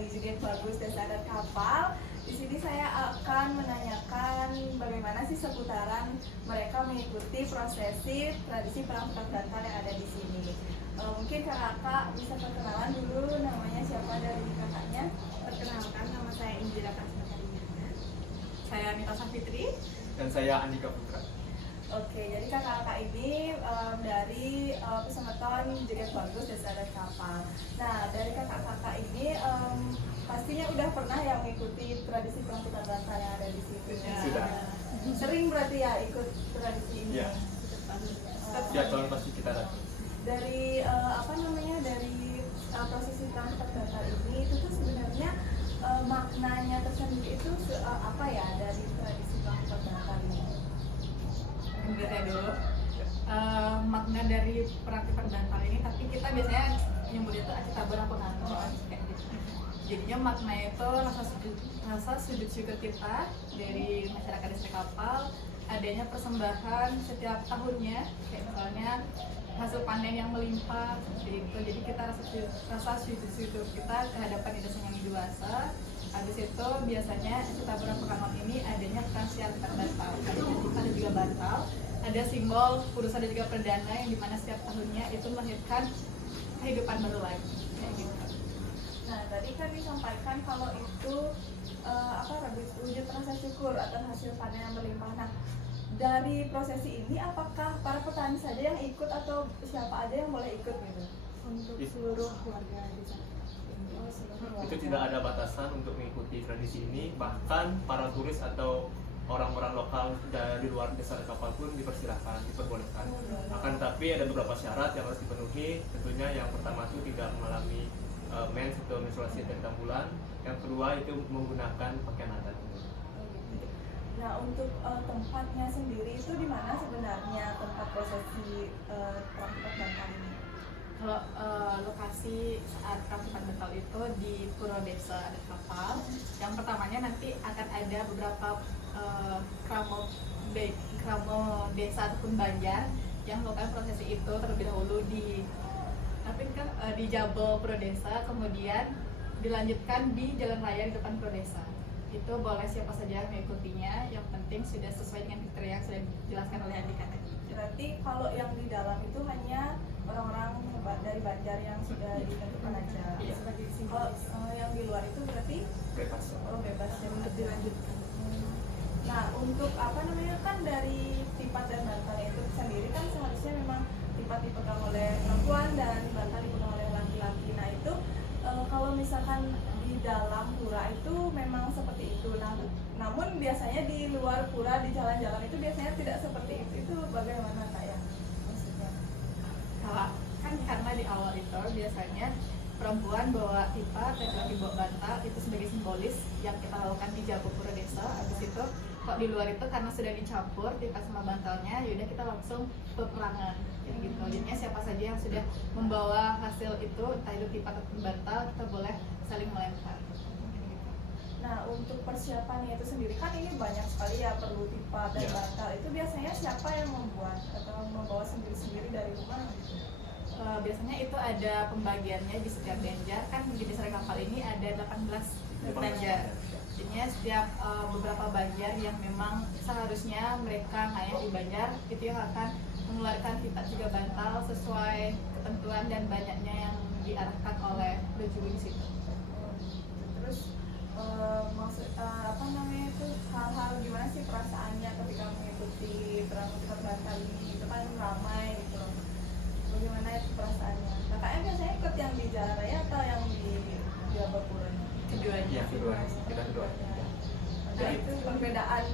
dari Joget Bagus Desa Adat Kapal. Di sini saya akan menanyakan bagaimana sih seputaran mereka mengikuti prosesi tradisi perang-perang bantal yang ada di sini. Mungkin kakak bisa perkenalan dulu, namanya siapa dari kakaknya? Perkenalkan, nama saya Indira Kasmakarina. Saya Anita Safitri. Dan saya Andika Putra. Oke, jadi kakak-kakak ini dari Pesemeton Joget Bagus Desa Adat Kapal. Nah, dari kakak-kakak ini pastinya udah pernah yang mengikuti tradisi perang-perang bantal yang ada di situ. Sudah. Sering berarti ya ikut tradisi ini. Iya. Setiap tahun pasti kita datang. Dari dari prosesi perang-perang bantal ini itu tuh sebenarnya maknanya tersendiri itu apa ya dari tradisi perang-perang bantal ini? Saya dulu. Makna dari perang-perang bantal ini, tapi kita biasanya nyebutnya itu aci tabur pengantin kayak gitu. Jadinya makna itu rasa sujud syukur kita dari masyarakat desa Kapal, adanya persembahan setiap tahunnya, kayak misalnya hasil panen yang melimpah seperti itu. Jadi kita rasa sujud syukur kita kehadapan Ida Sang Hyang Widi. Habis itu biasanya kita berpekangan ini adanya transiantar bantal. Ada juga bantal, ada simbol purusa dan juga perdana yang dimana setiap tahunnya itu melahirkan kehidupan baru lagi. Kayak gitu. Nah, tadi kan disampaikan kalau itu wujud rasa syukur atas hasil panen yang berlimpah. Nah, dari prosesi ini apakah para petani saja yang ikut atau siapa aja yang boleh ikut gitu? Untuk seluruh warga desa. Itu tidak ada batasan untuk mengikuti tradisi ini, bahkan para turis atau orang-orang lokal dari luar desa Adat Kapal pun dipersilahkan, diperbolehkan. Akan tetapi ada beberapa syarat yang harus dipenuhi. Tentunya yang pertama itu tidak mengalami mens atau menstruasi setiap 6 bulan. Yang kedua itu menggunakan pakaian adat. Nah, untuk tempatnya sendiri itu di mana sebenarnya tempat prosesi perang-perang bantal ini? Kalau lokasi saat perang bantal itu di Puro Desa Adat Kapal. Yang pertamanya nanti akan ada beberapa kramo desa ataupun banjar yang melakukan prosesi itu terlebih dahulu di Jabal Puro Desa, kemudian dilanjutkan di jalan raya di depan Puro Desa. Itu boleh siapa saja mengikutinya, yang penting sudah sesuai dengan kriteria yang sudah dijelaskan oleh Andika tadi. Berarti kalau yang di dalam itu hanya orang-orang dari Banjar yang sudah ditentukan aja. Iya. Sebagai simbolis. Yang di luar itu berarti Bebas. bebas ya Untuk dilanjutkan. Nah, untuk kan dari tipat dan bantalnya itu sendiri kan seharusnya memang tipat dipegang oleh perempuan dan bantal dipegang oleh laki-laki. Nah, itu kalau misalkan di dalam pura itu memang seperti itu. Nah, namun biasanya di luar pura di jalan-jalan itu biasanya tidak seperti itu. Itu bagaimana Kak ya? Maksudnya? Kalau kan karena di awal itu biasanya perempuan bawa tipat, laki-laki bawa bantal, itu sebagai simbolis yang kita lakukan di Jabal Puro Desa. Habis itu kok di luar itu karena sudah dicampur tipat sama bantalnya, yaudah kita langsung peperangan kayak gitu. Jadinya siapa saja yang sudah membawa hasil itu, entah itu tipat atau bantal, kita boleh saling melempar. Nah, untuk persiapannya itu sendiri kan ini banyak sekali ya, perlu tipat dan bantal. Itu biasanya siapa yang membuat atau membawa sendiri-sendiri dari rumah gitu? Biasanya itu ada pembagiannya di setiap banjar. Kan di desa Kapal ini ada 18 banjar. Jadinya setiap beberapa banjar yang memang seharusnya mereka ngayah di banjar itu yang akan mengeluarkan tipat juga bantal sesuai ketentuan dan banyaknya yang diarahkan oleh baju di situ. Terus itu hal-hal gimana sih perasaannya ketika mengikuti perang-perang bantal ini? Itu kan ramai gitu loh. Bagaimana itu perasaannya? Kakaknya biasanya ikut yang di jalan raya atau yang di Jabal Puro? Keduanya. Iya, keduanya. Kita keduanya. Nah, itu perbedaan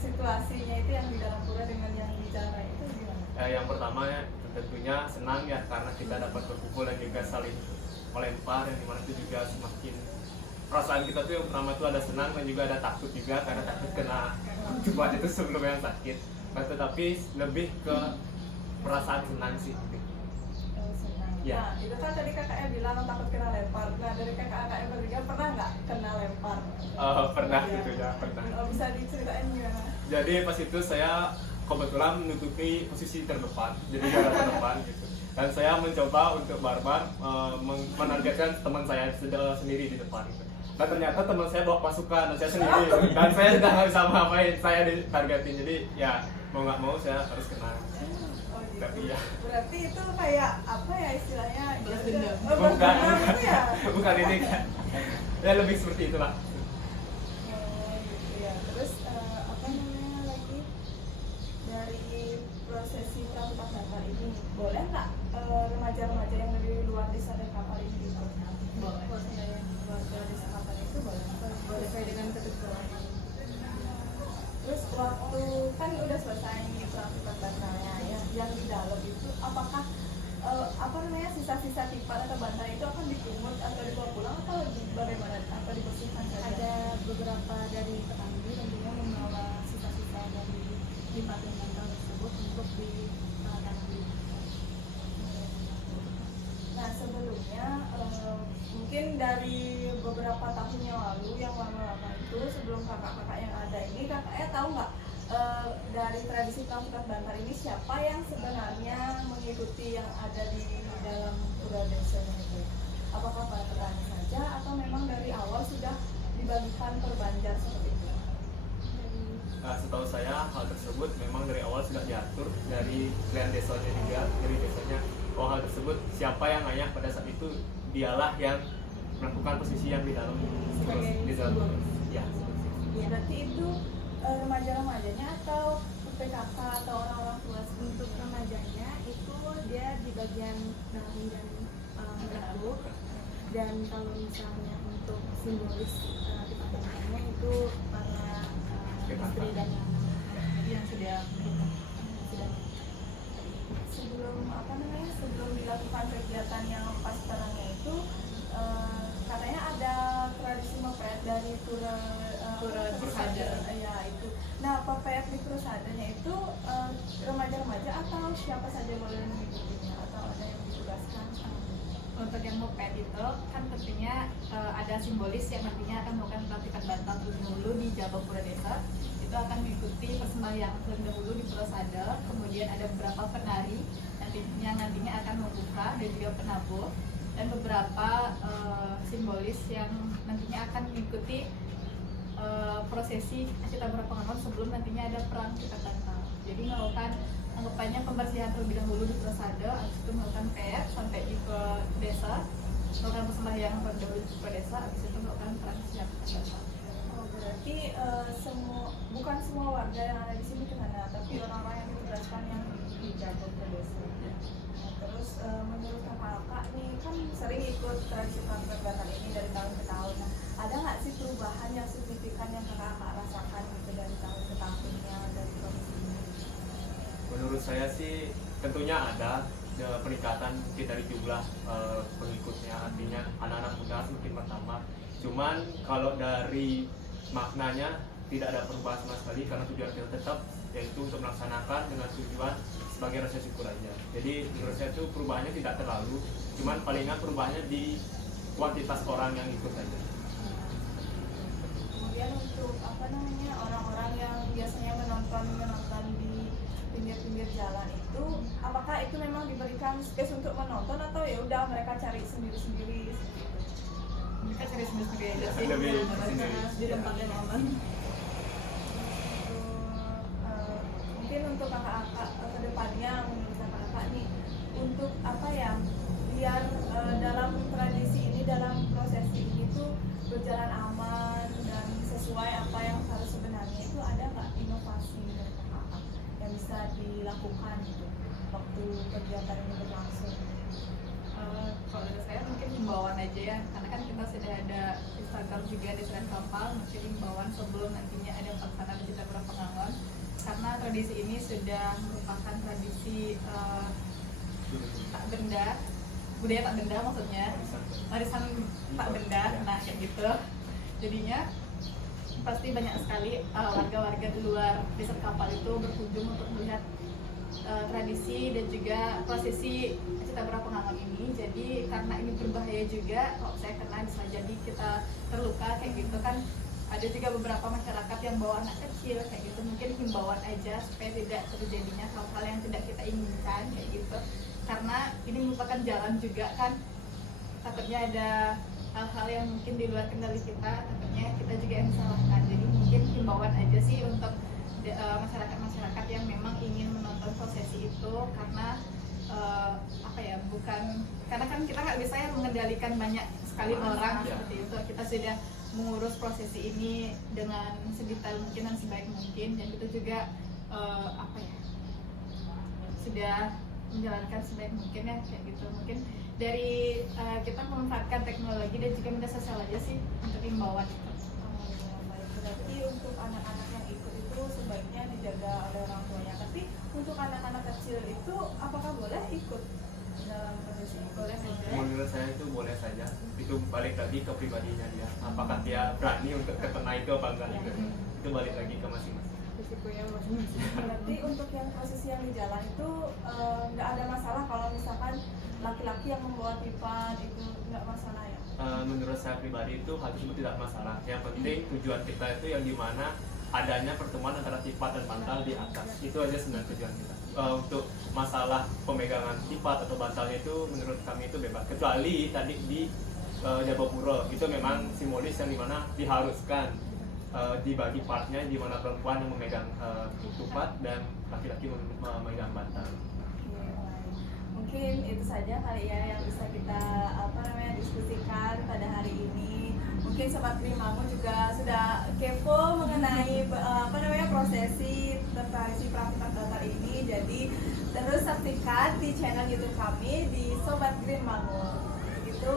situasinya itu yang di dalam pura dengan yang di jalan raya itu gimana? Yang pertama ya, tentunya senang ya karena kita dapat berkumpul dan juga saling melempar, yang dimana itu juga semakin perasaan kita tuh yang pertama itu ada senang dan juga ada takut juga karena takut kena cobaan itu sebelumnya yang sakit. Tetapi lebih ke perasaan senang sih. Senang. Ya. Nah, itu kan tadi kakaknya bilang takut kena lempar. Nah, dari kakak-kakaknya bertiga pernah nggak kena lempar? Pernah gitu ya, pernah. Bisa diceritain gimana? Jadi pas itu saya kebetulan menutupi posisi terdepan, jadi garda terdepan gitu. Dan saya mencoba untuk barbar menargetkan teman saya sendiri di depan gitu. Dan ternyata teman saya bawa pasukan dan saya sendiri dan saya sudah nggak bisa ngapain, saya ditargetin. Jadi ya mau nggak mau saya harus kena. Oh, gitu. Tapi ya Berarti itu kayak apa ya istilahnya? Balas dendam. Balas dendam itu ya? bukan ini kan. Ya lebih seperti itulah. Oh, gitu ya. Terus apa namanya lagi dari prosesi pramuka datar ini boleh nggak remaja-remaja yang dari luar desa dan kapal ini ikut? Boleh. Warga desa kapal itu boleh? Boleh sesuai dengan ketentuan. Terus waktu kan udah selesai nih pramuka datarnya ya, yang di dalam itu apakah apa namanya sisa-sisa tipat atau bantal itu akan dipungut atau dibawa pulang atau bagaimana atau dibersihkan saja? Ada beberapa dari petani tentunya membawa sisa-sisa dari lipat dan bantal tersebut untuk ditanami. Nah sebelumnya mungkin dari beberapa tahun yang lalu yang lama-lama itu sebelum kakak-kakak yang ada ini kakaknya tahu nggak dari tradisi pramuka bantal ini siapa yang sebenarnya mengikuti yang ada di dalam pura desa itu? Apakah para petani saja atau memang dari awal sudah dibagikan per banjar seperti itu? Nah, setahu saya hal tersebut memang dari awal sudah diatur dari klan desanya juga, dari desanya bahwa hal tersebut siapa yang ayah pada saat itu dialah yang melakukan posisi yang di dalam di dalam ya seperti itu. Ya, berarti itu remaja-remajanya atau PKK atau orang-orang tua? Untuk remajanya itu dia di bagian nari dan berabuk, dan kalau misalnya untuk simbolis lipat dan bantalnya itu para istri dan anak Yang sudah sudah Sebelum apa namanya sebelum dilakukan kegiatan yang pas terangnya itu katanya ada tradisi mepet dari Pura Persada. ya itu. Nah mepet di Pursadanya itu remaja-remaja atau siapa saja boleh mengikutinya atau ada yang ditugaskan? untuk yang moped itu kan tentunya ada simbolis yang nantinya akan melakukan pelatihan bantal terlebih dahulu di Jabapura Desa. Itu akan mengikuti persembahyaan terlebih dahulu di Purasada, kemudian ada beberapa penari nantinya akan membuka dan juga penabuh, dan beberapa simbolis yang nantinya akan mengikuti prosesi Acitabura Penganon sebelum nantinya ada perang kita bantal. Jadi melakukan anggapannya pembersihan terlebih dahulu di Purasada, habis itu melakukan PR sampai di ke desa, melakukan persembahyaan terlebih dahulu ke desa, habis itu melakukan perang siap bantal. Oh, berarti bukan semua warga yang ada di sini ke sana, tapi orang-orang yang ditugaskan yang di Jabapura Desa. Nah, terus menurut kakak nih kan sering ikut tradisi pramuka bantal ini dari tahun ke tahun. Nah, ada nggak sih perubahan yang signifikan yang kakak rasakan gitu dari tahun ke tahunnya dari tradisi ini? Menurut saya sih tentunya ada peningkatan mungkin dari jumlah pengikutnya, artinya anak-anak muda semakin bertambah. Cuman kalau dari maknanya tidak ada perubahan sama sekali karena tujuan kita tetap yaitu untuk melaksanakan dengan tujuan sebagai rasa syukur aja. Jadi menurut saya itu perubahannya tidak terlalu, cuman palingan perubahannya di kuantitas orang yang ikut aja. Kemudian untuk apa namanya orang-orang yang biasanya menonton di pinggir-pinggir jalan itu, apakah itu memang diberikan space untuk menonton atau ya udah mereka cari sendiri-sendiri? Mereka cari sendiri aja sih, Lebih mereka di tempat yang aman. Mungkin untuk kakak-kakak ke depannya menurut kakak-kakak nih untuk apa ya biar dalam tradisi ini, dalam prosesi ini tuh berjalan aman dan sesuai apa yang harus sebenarnya, itu ada nggak inovasi dari kakak yang bisa dilakukan gitu waktu kegiatan ini berlangsung? Kalau dari saya mungkin himbauan aja ya, karena kan kita sudah ada Instagram juga di Selain Kapal, mungkin himbauan sebelum nantinya ada pelaksanaan Acitabura Penganon, karena tradisi ini sudah merupakan tradisi tak benda, budaya tak benda maksudnya, warisan tak benda, nah kayak gitu. Jadinya pasti banyak sekali warga-warga di luar desa Kapal itu berkunjung untuk melihat tradisi dan juga prosesi Acitabura Penganon ini. Jadi karena ini berbahaya juga, kalau saya kena bisa jadi kita terluka kayak gitu kan. Ada juga beberapa masyarakat yang bawa anak kecil kayak gitu, mungkin himbauan aja supaya tidak terjadinya hal-hal yang tidak kita inginkan kayak gitu. karena ini merupakan jalan juga kan, takutnya ada hal-hal yang mungkin di luar kendali kita, takutnya kita juga yang disalahkan. Jadi mungkin himbauan aja sih untuk masyarakat-masyarakat yang memang ingin menonton prosesi itu, karena apa ya, bukan karena kan kita nggak bisa ya mengendalikan banyak sekali orang seperti itu. Kita sudah mengurus prosesi ini dengan sedetail mungkin dan sebaik mungkin, dan kita juga apa ya, sudah menjalankan sebaik mungkin ya, kayak gitu. Mungkin dari kita memanfaatkan teknologi dan juga media sosial aja sih untuk himbauan itu. Berarti untuk anak-anak yang ikut itu sebaiknya dijaga oleh orang tuanya. Tapi untuk anak-anak kecil itu apakah boleh ikut dalam prosesi ini? Boleh aja. Menurut saya itu boleh saja, itu balik lagi ke pribadinya dia, apakah dia berani untuk terkena itu apa enggak gitu. Itu balik lagi ke masing-masing. Risikonya masing-masing. Berarti untuk yang prosesi yang di jalan itu nggak ada masalah kalau misalkan laki-laki yang membawa tipan itu, nggak masalah ya? Menurut saya pribadi itu hal tersebut tidak masalah. Yang penting tujuan kita itu yang dimana adanya pertemuan antara tipat dan bantal di atas. Itu aja sebenarnya tujuan kita. Untuk masalah pemegangan tipat atau bantalnya itu menurut kami itu bebas. Kecuali tadi di Jabapuro itu memang simbolis yang dimana diharuskan dibagi partnya, di mana perempuan yang memegang tupat dan laki-laki memegang bantal. Mungkin itu saja kali ya yang bisa kita diskusikan pada hari ini. Mungkin Sobat Grimamu juga sudah kepo mengenai prosesi tradisi perapitan datar ini. Jadi terus saksikan di channel YouTube kami di Sobat Grimamu. Begitu.